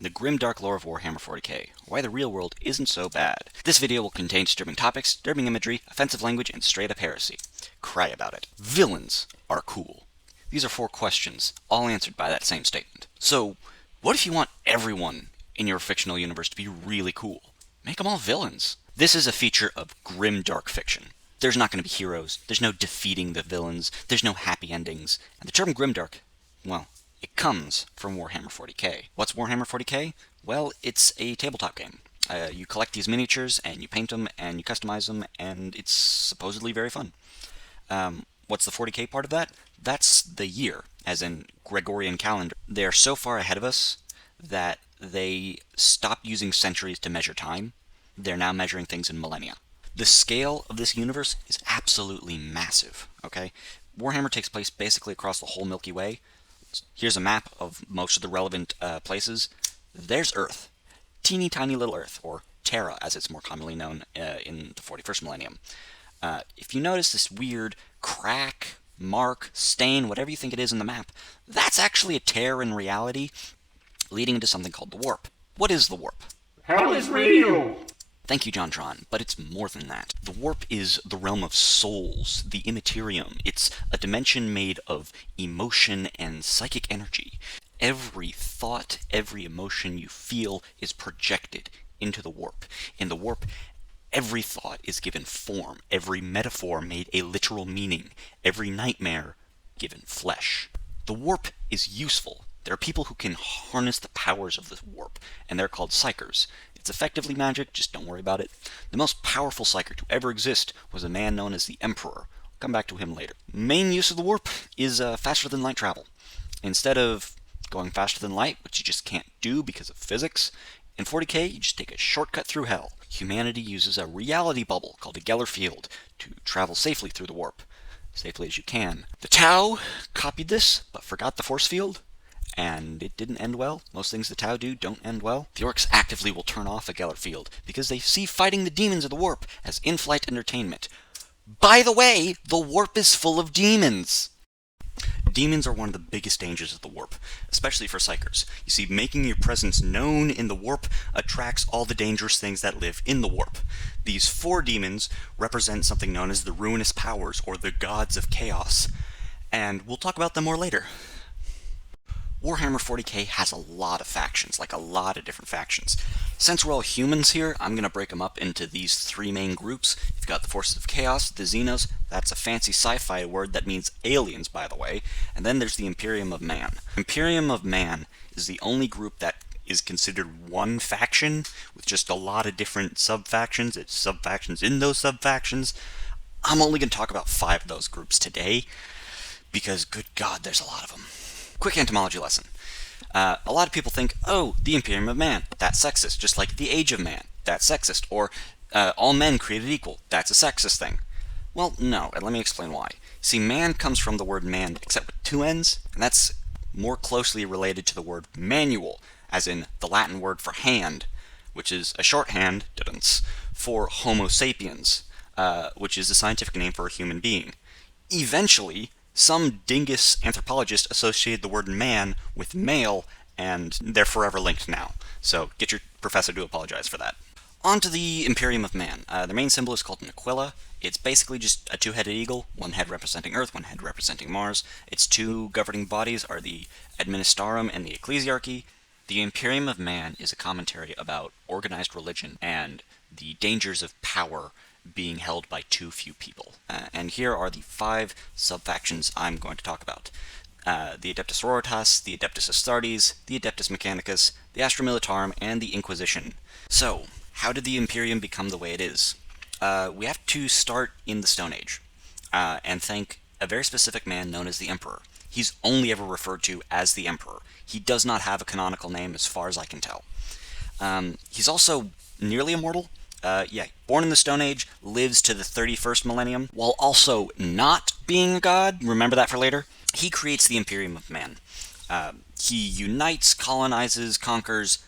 The grimdark lore of Warhammer 40k, why the real world isn't so bad. This video will contain disturbing topics, disturbing imagery, offensive language, and straight-up heresy. Cry about it. Villains are cool. These are 4 questions, all answered by that same statement. So, what if you want everyone in your fictional universe to be really cool? Make them all villains. This is a feature of grimdark fiction. There's not going to be heroes, there's no defeating the villains, there's no happy endings, and the term grimdark, well, it comes from Warhammer 40k. What's Warhammer 40k? Well, it's a tabletop game. You collect these miniatures, and you paint them, and you customize them, and it's supposedly very fun. What's the 40k part of that? That's the year, as in Gregorian calendar. They are so far ahead of us that they stopped using centuries to measure time. They're now measuring things in millennia. The scale of this universe is absolutely massive, okay? Warhammer takes place basically across the whole Milky Way. Here's a map of most of the relevant places. There's Earth. Teeny tiny little Earth, or Terra as it's more commonly known in the 41st millennium. If you notice this weird crack, mark, stain, whatever you think it is in the map, that's actually a tear in reality leading into something called the warp. What is the warp? Hell is real! Thank you, JonTron, but it's more than that. The warp is the realm of souls, the immaterium. It's a dimension made of emotion and psychic energy. Every thought, every emotion you feel is projected into the warp. In the warp, every thought is given form, every metaphor made a literal meaning, every nightmare given flesh. The warp is useful. There are people who can harness the powers of the warp, and they're called psychers. It's effectively magic, just don't worry about it. The most powerful psyker to ever exist was a man known as the Emperor. I'll come back to him later. Main use of the warp is faster than light travel. Instead of going faster than light, which you just can't do because of physics, in 40k you just take a shortcut through hell. Humanity uses a reality bubble called a Geller field to travel safely through the warp. Safely as you can. The Tau copied this, but forgot the force field. And it didn't end well. Most things the Tau do don't end well. The Orcs actively will turn off a Geller field because they see fighting the demons of the warp as in-flight entertainment. By the way, the warp is full of demons! Demons are one of the biggest dangers of the warp, especially for psychers. You see, making your presence known in the warp attracts all the dangerous things that live in the warp. These 4 demons represent something known as the Ruinous Powers, or the Gods of Chaos. And we'll talk about them more later. Warhammer 40k has a lot of factions, like a lot of different factions. Since we're all humans here, I'm going to break them up into these 3 main groups. You've got the Forces of Chaos, the Xenos, that's a fancy sci-fi word that means aliens, by the way, and then there's the Imperium of Man. Imperium of Man is the only group that is considered one faction, with just a lot of different sub-factions. It's sub-factions in those sub-factions. I'm only going to talk about 5 of those groups today, because good God, there's a lot of them. Quick entomology lesson. A lot of people think, oh, the Imperium of Man, that's sexist, just like the Age of Man, that's sexist, or all men created equal, that's a sexist thing. Well, no, and let me explain why. See, man comes from the word man, except with 2 N's, and that's more closely related to the word manual, as in the Latin word for hand, which is a shorthand, for Homo sapiens, which is the scientific name for a human being. Eventually, some dingus anthropologist associated the word man with male, and they're forever linked now. So get your professor to apologize for that. On to the Imperium of Man. Their main symbol is called an aquila. It's basically just a 2-headed eagle, 1 head representing Earth, 1 head representing Mars. Its 2 governing bodies are the Administarum and the Ecclesiarchy. The Imperium of Man is a commentary about organized religion and the dangers of power being held by too few people. And here are the 5 sub-factions I'm going to talk about. The Adeptus Sororitas, the Adeptus Astartes, the Adeptus Mechanicus, the Astra Militarum, and the Inquisition. So, how did the Imperium become the way it is? We have to start in the Stone Age, and thank a very specific man known as the Emperor. He's only ever referred to as the Emperor. He does not have a canonical name as far as I can tell. He's also nearly immortal. Born in the Stone Age, lives to the 31st millennium, while also not being a god, remember that for later. He creates the Imperium of Man. He unites, colonizes, conquers,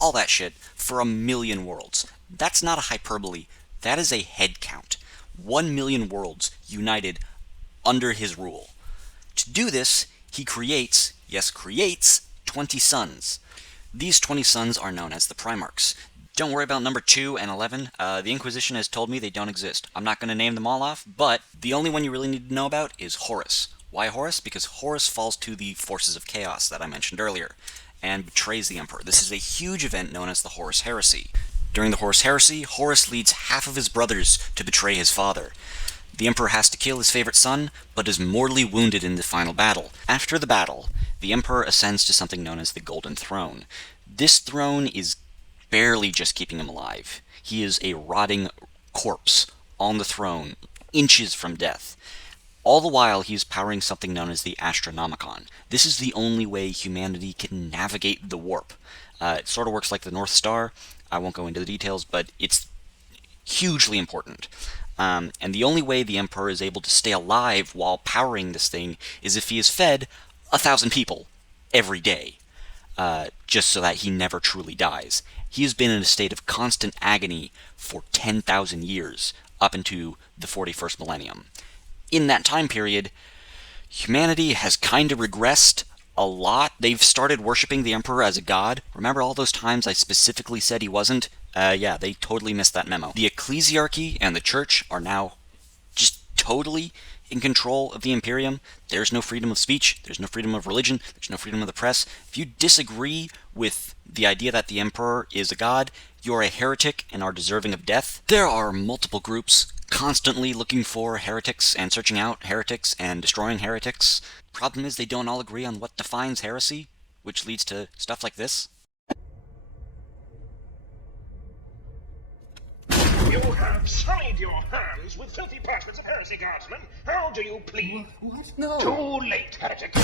all that shit, for 1,000,000 worlds. That's not a hyperbole, that is a head count. 1,000,000 worlds united under his rule. To do this, he creates, yes, creates, 20 suns. These 20 sons are known as the Primarchs. Don't worry about number 2 and 11. The Inquisition has told me they don't exist. I'm not going to name them all off, but the only one you really need to know about is Horus. Why Horus? Because Horus falls to the forces of chaos that I mentioned earlier, and betrays the Emperor. This is a huge event known as the Horus Heresy. During the Horus Heresy, Horus leads half of his brothers to betray his father. The Emperor has to kill his favorite son, but is mortally wounded in the final battle. After the battle, the Emperor ascends to something known as the Golden Throne. This throne is barely just keeping him alive. He is a rotting corpse on the throne, inches from death. All the while, he is powering something known as the Astronomicon. This is the only way humanity can navigate the warp. It sort of works like the North Star. I won't go into the details, but it's hugely important. And the only way the Emperor is able to stay alive while powering this thing is if he is fed 1,000 people every day, just so that he never truly dies. He has been in a state of constant agony for 10,000 years, up into the 41st millennium. In that time period, humanity has kind of regressed a lot. They've started worshipping the Emperor as a god. Remember all those times I specifically said he wasn't? Yeah, they totally missed that memo. The ecclesiarchy and the church are now just totally in control of the Imperium. There's no freedom of speech, there's no freedom of religion, there's no freedom of the press. If you disagree with the idea that the Emperor is a god, you're a heretic and are deserving of death. There are multiple groups constantly looking for heretics and searching out heretics and destroying heretics. Problem is they don't all agree on what defines heresy, which leads to stuff like this. You have tied your hands with filthy parchments of heresy, guardsmen. How do you plead? What? No. Too late, heretic.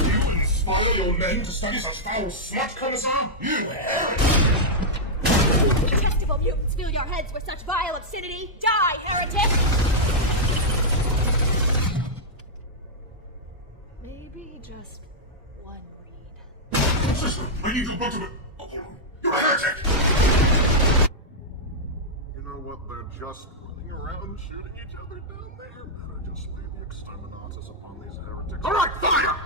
You inspire your men to study such foul smut, Commissar? Detestable mutants, fill your heads with such vile obscenity! Die, heretic! Maybe just one read. Sister, I need to go to the... Oh, hold on. You're a heretic! You know what? They're just running around shooting each other down there. Better just lead the exterminatus upon these heretics. All right, fire!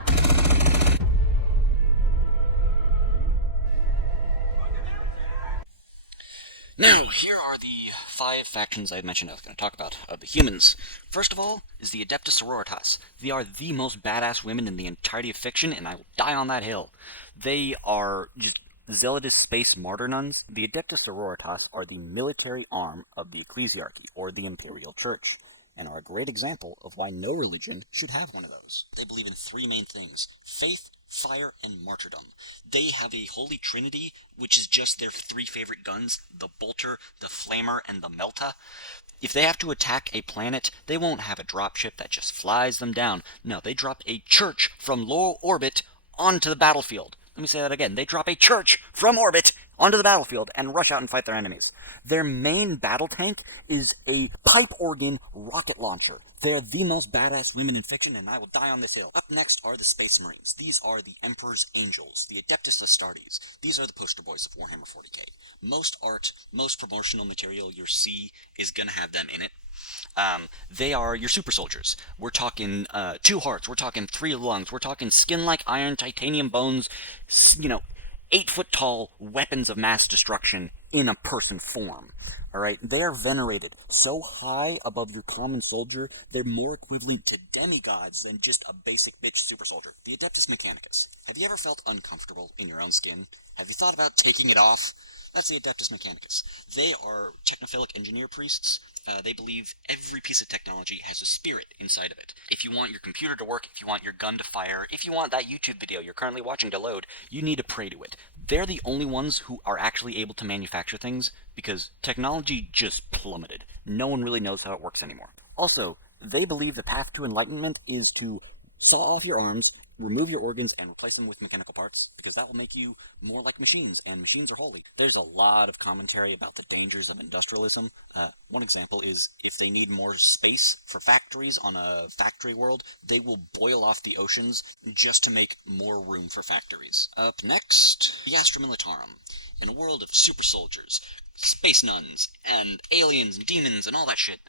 Now, here are the 5 factions I mentioned I was going to talk about of the humans. First of all is the Adeptus Sororitas. They are the most badass women in the entirety of fiction, and I will die on that hill. They are just zealotous space martyr nuns. The Adeptus Sororitas are the military arm of the ecclesiarchy, or the imperial church, and are a great example of why no religion should have one of those. They believe in 3 main things: faith, fire, and martyrdom. They have a holy trinity, which is just their 3 favorite guns: the bolter, the flamer, and the melta. If they have to attack a planet, they won't have a dropship that just flies them down. No, they drop a church from low orbit onto the battlefield. Let me say that again. They drop a church from orbit onto the battlefield and rush out and fight their enemies. Their main battle tank is a pipe organ rocket launcher. They're the most badass women in fiction, and I will die on this hill. Up next are the Space Marines. These are the Emperor's Angels, the Adeptus Astartes. These are the poster boys of Warhammer 40k. Most art, most promotional material you'll see is going to have them in it. They are your super soldiers. We're talking 2 hearts, we're talking 3 lungs, we're talking skin like iron, titanium bones, 8-foot tall weapons of mass destruction in a person form. Alright, they are venerated so high above your common soldier, they're more equivalent to demigods than just a basic bitch super soldier. The Adeptus Mechanicus. Have you ever felt uncomfortable in your own skin? Have you thought about taking it off? That's the Adeptus Mechanicus. They are technophilic engineer priests. They believe every piece of technology has a spirit inside of it. If you want your computer to work, if you want your gun to fire, if you want that YouTube video you're currently watching to load, you need to pray to it. They're the only ones who are actually able to manufacture things because technology just plummeted. No one really knows how it works anymore. Also, they believe the path to enlightenment is to saw off your arms, remove your organs, and replace them with mechanical parts, because that will make you more like machines, and machines are holy. There's a lot of commentary about the dangers of industrialism. One example is if they need more space for factories on a factory world, they will boil off the oceans just to make more room for factories. Up next, the Astra Militarum. In a world of super soldiers, space nuns, and aliens and demons and all that shit,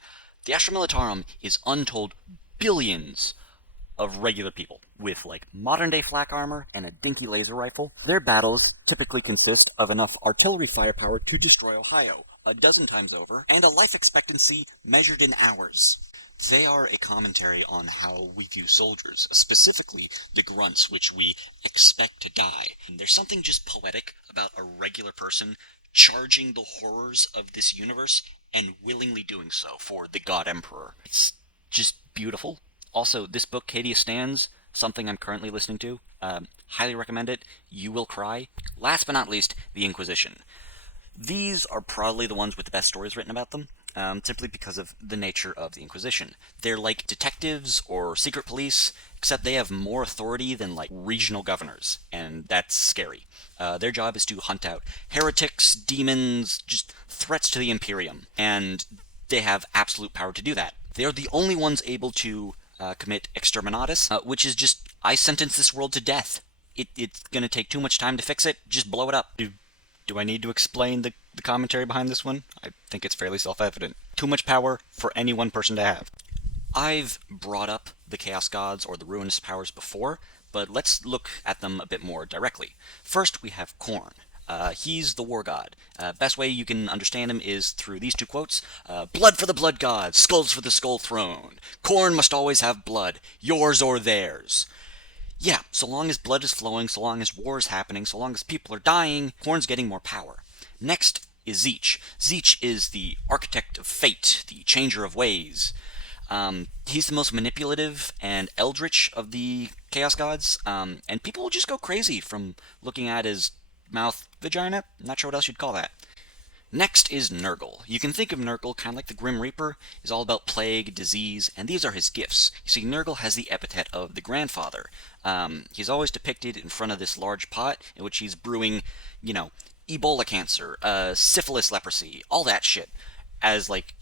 the Astra Militarum is untold billions of regular people with like modern day flak armor and a dinky laser rifle. Their battles typically consist of enough artillery firepower to destroy Ohio a dozen times over, and a life expectancy measured in hours. They are a commentary on how we view soldiers, specifically the grunts, which we expect to die. And there's something just poetic about a regular person charging the horrors of this universe and willingly doing so for the God Emperor. It's just beautiful. Also, this book, Cadia Stands, something I'm currently listening to. Highly recommend it. You will cry. Last but not least, The Inquisition. These are probably the ones with the best stories written about them, simply because of the nature of the Inquisition. They're like detectives or secret police, except they have more authority than like regional governors, and that's scary. Their job is to hunt out heretics, demons, just threats to the Imperium, and they have absolute power to do that. They are the only ones able to commit exterminatus, which is just, I sentence this world to death. It's going to take too much time to fix it, just blow it up. Do I need to explain the commentary behind this one? I think it's fairly self-evident. Too much power for any one person to have. I've brought up the Chaos Gods or the Ruinous Powers before, but let's look at them a bit more directly. First, we have Khorne. He's the war god. Best way you can understand him is through these two quotes. Blood for the blood god, skulls for the skull throne. Khorne must always have blood, yours or theirs. Yeah, so long as blood is flowing, so long as war is happening, so long as people are dying, Khorne's getting more power. Next is Tzeentch. Tzeentch is the architect of fate, the changer of ways. He's the most manipulative and eldritch of the Chaos Gods, and people will just go crazy from looking at his mouth, vagina, not sure what else you'd call that. Next is Nurgle. You can think of Nurgle kind of like the Grim Reaper. He's all about plague, disease, and these are his gifts. You see, Nurgle has the epithet of the grandfather. He's always depicted in front of this large pot in which he's brewing, Ebola cancer, syphilis, leprosy, all that shit, as like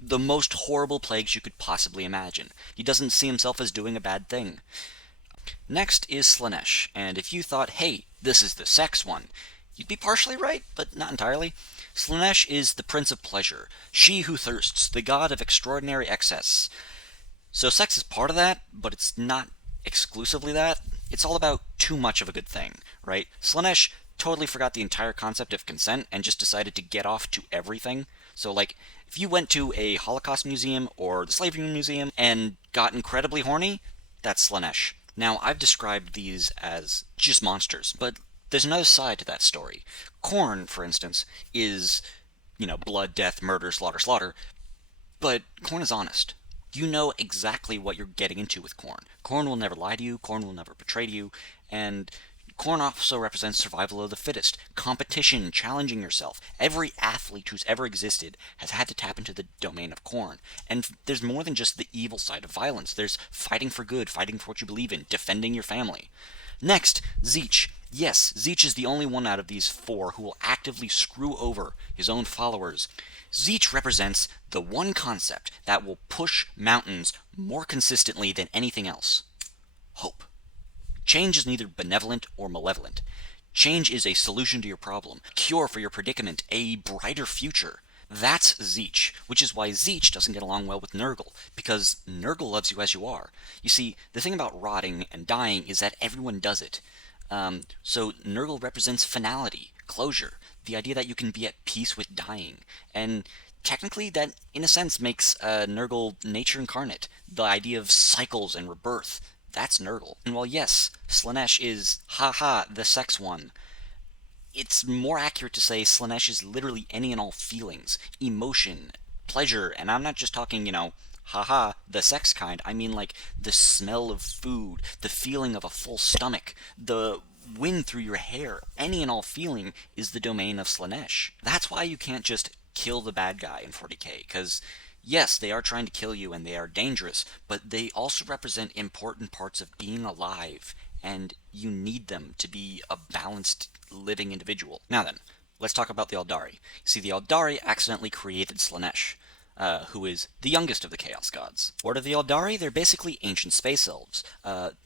the most horrible plagues you could possibly imagine. He doesn't see himself as doing a bad thing. Next is Slaanesh, and if you thought, hey, this is the sex one, you'd be partially right, but not entirely. Slaanesh is the Prince of Pleasure, she who thirsts, the god of extraordinary excess. So sex is part of that, but it's not exclusively that. It's all about too much of a good thing, right? Slaanesh totally forgot the entire concept of consent and just decided to get off to everything. So, like, if you went to a Holocaust museum or the Slavery Museum and got incredibly horny, that's Slaanesh. Now, I've described these as just monsters, but there's another side to that story. Khorne, for instance, is, blood, death, murder, slaughter, slaughter, but Khorne is honest. You know exactly what you're getting into with Khorne. Khorne will never lie to you, Khorne will never betray you, and Khorne also represents survival of the fittest, competition, challenging yourself. Every athlete who's ever existed has had to tap into the domain of Khorne. And there's more than just the evil side of violence. There's fighting for good, fighting for what you believe in, defending your family. Next, Tzeentch. Yes, Tzeentch is the only one out of these four who will actively screw over his own followers. Tzeentch represents the one concept that will push mountains more consistently than anything else. Hope. Change is neither benevolent or malevolent. Change is a solution to your problem, cure for your predicament, a brighter future. That's Tzeentch, which is why Tzeentch doesn't get along well with Nurgle, because Nurgle loves you as you are. You see, the thing about rotting and dying is that everyone does it. So Nurgle represents finality, closure, the idea that you can be at peace with dying, and technically that, in a sense, makes Nurgle nature incarnate, the idea of cycles and rebirth. That's Nurgle. And while yes, Slaanesh is, the sex one, it's more accurate to say Slaanesh is literally any and all feelings, emotion, pleasure, and I'm not just talking, the sex kind. I mean like the smell of food, the feeling of a full stomach, the wind through your hair. Any and all feeling is the domain of Slaanesh. That's why you can't just kill the bad guy in 40k, because yes, they are trying to kill you and they are dangerous, but they also represent important parts of being alive, and you need them to be a balanced, living individual. Now then, let's talk about the Eldari. You see, the Eldari accidentally created Slaanesh, who is the youngest of the Chaos Gods. What are the Eldari? They're basically ancient space elves,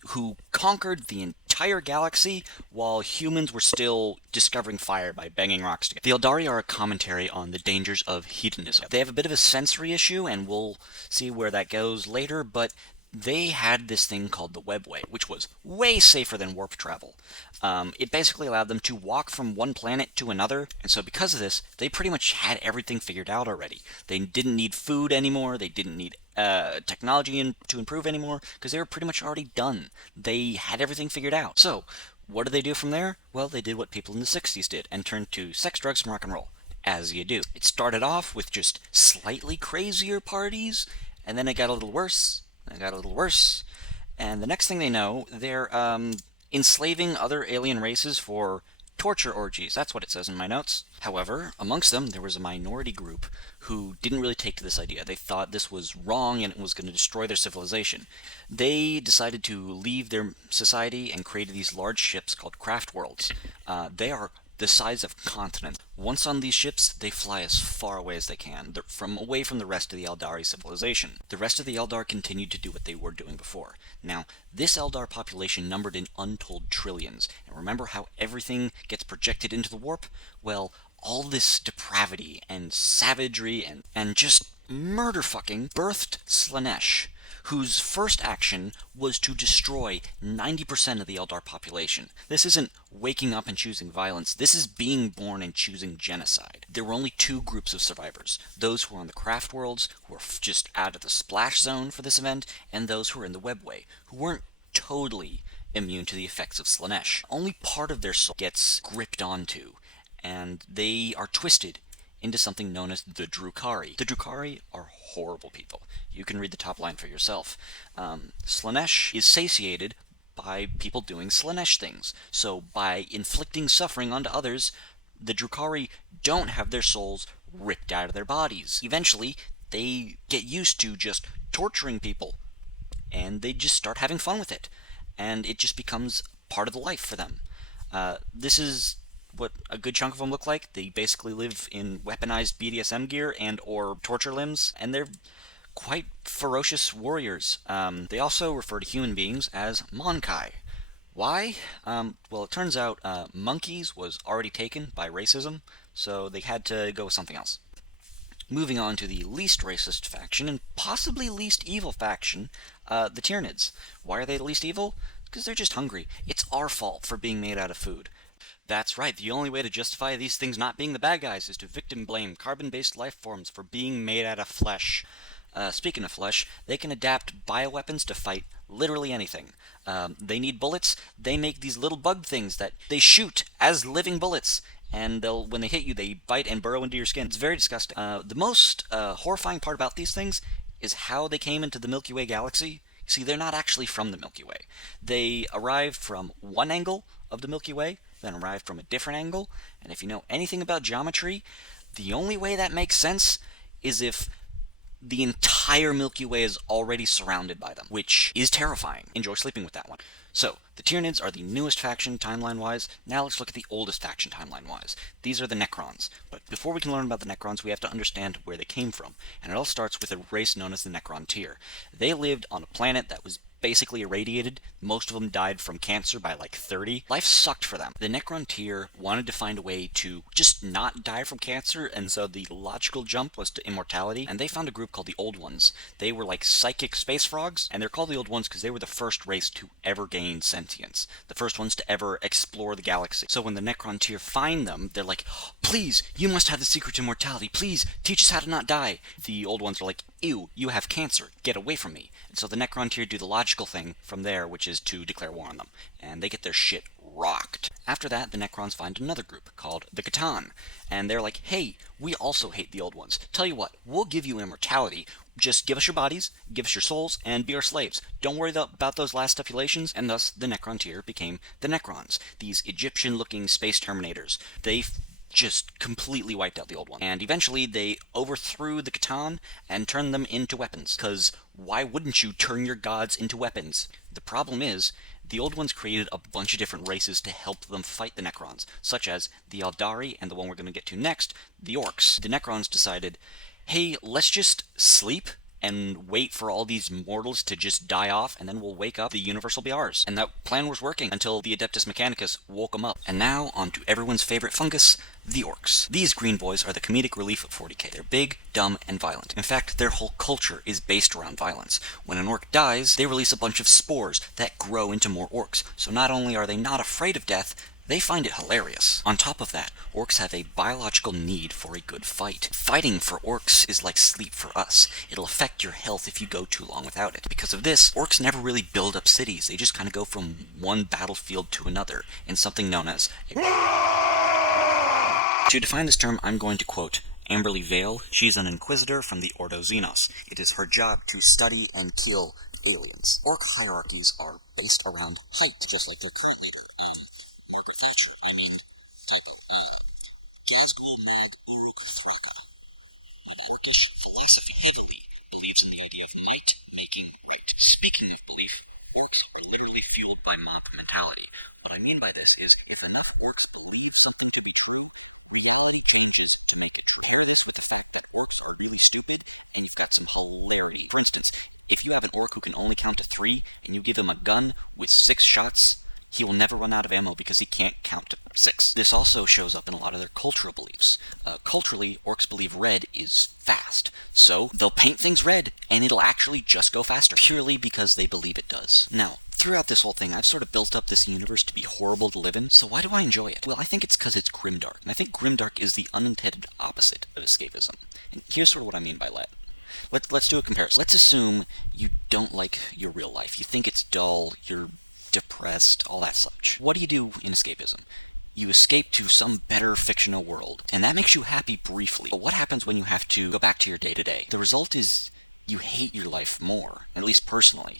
who conquered the entire galaxy while humans were still discovering fire by banging rocks together. The Eldari are a commentary on the dangers of hedonism. They have a bit of a sensory issue, and we'll see where that goes later, but they had this thing called the Webway, which was way safer than warp travel. It basically allowed them to walk from one planet to another, and so because of this, they pretty much had everything figured out already. They didn't need food anymore, they didn't need technology to improve anymore, because they were pretty much already done. They had everything figured out. So, what did they do from there? Well, they did what people in the 60s did, and turned to sex, drugs, and rock and roll. As you do. It started off with just slightly crazier parties, and then it got a little worse, and it got a little worse, and the next thing they know, they're enslaving other alien races for torture orgies. That's what it says in my notes. However, amongst them, there was a minority group who didn't really take to this idea. They thought this was wrong and it was going to destroy their civilization. They decided to leave their society and created these large ships called craft worlds. They are the size of continents. Once on these ships, they fly as far away as they can, away from the rest of the Eldari civilization. The rest of the Eldar continued to do what they were doing before. Now, this Eldar population numbered in untold trillions, and remember how everything gets projected into the warp? Well, all this depravity and savagery and just murder fucking birthed Slaanesh, whose first action was to destroy 90% of the Eldar population. This isn't waking up and choosing violence, this is being born and choosing genocide. There were only two groups of survivors, those who were on the craft worlds, who were just out of the splash zone for this event, and those who were in the Webway, who weren't totally immune to the effects of Slaanesh. Only part of their soul gets gripped onto, and they are twisted into something known as the Drukhari. The Drukhari are horrible people. You can read the top line for yourself. Slaanesh is satiated by people doing Slaanesh things. So by inflicting suffering onto others, the Drukhari don't have their souls ripped out of their bodies. Eventually, they get used to just torturing people, and they just start having fun with it. And it just becomes part of the life for them. This is what a good chunk of them look like. They basically live in weaponized BDSM gear and or torture limbs, and they're quite ferocious warriors. They also refer to human beings as Monkai. Why? Well, it turns out monkeys was already taken by racism, so they had to go with something else. Moving on to the least racist faction, and possibly least evil faction, the Tyranids. Why are they the least evil? Because they're just hungry. It's our fault for being made out of food. That's right, the only way to justify these things not being the bad guys is to victim blame carbon-based life forms for being made out of flesh. Speaking of flesh, they can adapt bioweapons to fight literally anything. They need bullets, they make these little bug things that they shoot as living bullets, and when they hit you, they bite and burrow into your skin. It's very disgusting. The most horrifying part about these things is how they came into the Milky Way galaxy. See, they're not actually from the Milky Way. They arrived from one angle of the Milky Way, then arrived from a different angle, and if you know anything about geometry, the only way that makes sense is if the entire Milky Way is already surrounded by them, which is terrifying. Enjoy sleeping with that one. So, the Tyranids are the newest faction timeline-wise. Now let's look at the oldest faction timeline-wise. These are the Necrons. But before we can learn about the Necrons, we have to understand where they came from. And it all starts with a race known as the Necron Tyr. They lived on a planet that was basically irradiated. Most of them died from cancer by like 30. Life sucked for them. The Necron Tyr wanted to find a way to just not die from cancer, and so the logical jump was to immortality, and they found a group called the Old Ones. They were like psychic space frogs, and they're called the Old Ones because they were the first race to ever gain sentience. The first ones to ever explore the galaxy. So when the Necron Tyr find them, they're like, please, you must have the secret to immortality. Please, teach us how to not die. The Old Ones are like, ew, you have cancer. Get away from me. And so the Necron Tyr do the logical thing from there, which is to declare war on them. And they get their shit rocked. After that, the Necrons find another group called the Catan. And they're like, hey, we also hate the Old Ones. Tell you what, we'll give you immortality. Just give us your bodies, give us your souls, and be our slaves. Don't worry about those last stipulations. And thus, the Necron Tyr became the Necrons, these Egyptian-looking space terminators. They just completely wiped out the Old One. And eventually they overthrew the Catan and turned them into weapons. Because why wouldn't you turn your gods into weapons? The problem is, the Old Ones created a bunch of different races to help them fight the Necrons, such as the Eldari and the one we're going to get to next, the Orcs. The Necrons decided, hey, let's just sleep and wait for all these mortals to just die off, and then we'll wake up, the universe will be ours. And that plan was working until the Adeptus Mechanicus woke them up. And now, on to everyone's favorite fungus, the orcs. These green boys are the comedic relief of 40k. They're big, dumb, and violent. In fact, their whole culture is based around violence. When an orc dies, they release a bunch of spores that grow into more orcs. So not only are they not afraid of death, they find it hilarious. On top of that, orcs have a biological need for a good fight. Fighting for orcs is like sleep for us. It'll affect your health if you go too long without it. Because of this, orcs never really build up cities. They just kind of go from one battlefield to another in something known as a... To define this term, I'm going to quote Amberly Vale. She's an inquisitor from the Ordo Xenos. It is her job to study and kill aliens. Orc hierarchies are based around height, just like their current leader. Margaret Thatcher, Gazgul Mag Uruk Thraka. Monarchish philosophy heavily believes in the idea of might making right. Speaking of belief, orcs are literally fueled by mob mentality. What I mean by this is, if enough orcs believe something to be true, reality changes to make it true. The fact that orcs are really stupid and affects the whole world. For instance, if you have a dude who can only count to 3 and give him a gun with 6 shots, he will never have ammo because he can't count 6. Which is also a lot of cultural belief. Culturally, orcs believe red is fast. So, by painting red, and it'll actually just go faster. Certainly because they believe it does. No, throughout this whole thing, I've sort of built up this thing that to be horrible for them. So why do I enjoy it? Well, I think it's because it's Grimdark. I think Grimdark is the unintended opposite of escapism. Here's what I mean by that. With Western figures, like you said, you don't like your real life. You think it's dull, you're depressed, what do you do when you escapism? You escape to some better fictional world. And that makes you happy briefly. What happens when you have to adapt to your day-to-day? The result is you hate your life more, or at least personally.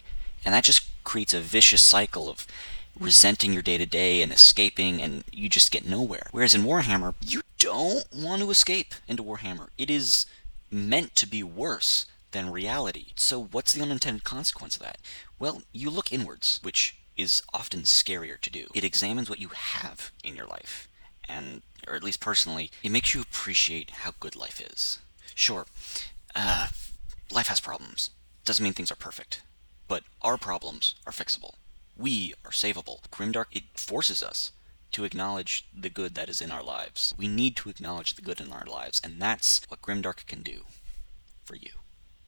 And it just creates a vicious cycle of resenting your day-to-day and escaping, and you just get nowhere. Whereas in Warhammer, you don't want to escape into Warhammer. It is meant to be worse in reality. So what's the unintended consequence of that? Well, you have talents, which is often scarier to you. It's one way you will live in your life. Or at least personally, it makes you appreciate how good life is. Sure, every problems doesn't mean things are perfect, but all problems are fixable. We are stable. Grimdark forces us to acknowledge the good that is in our lives.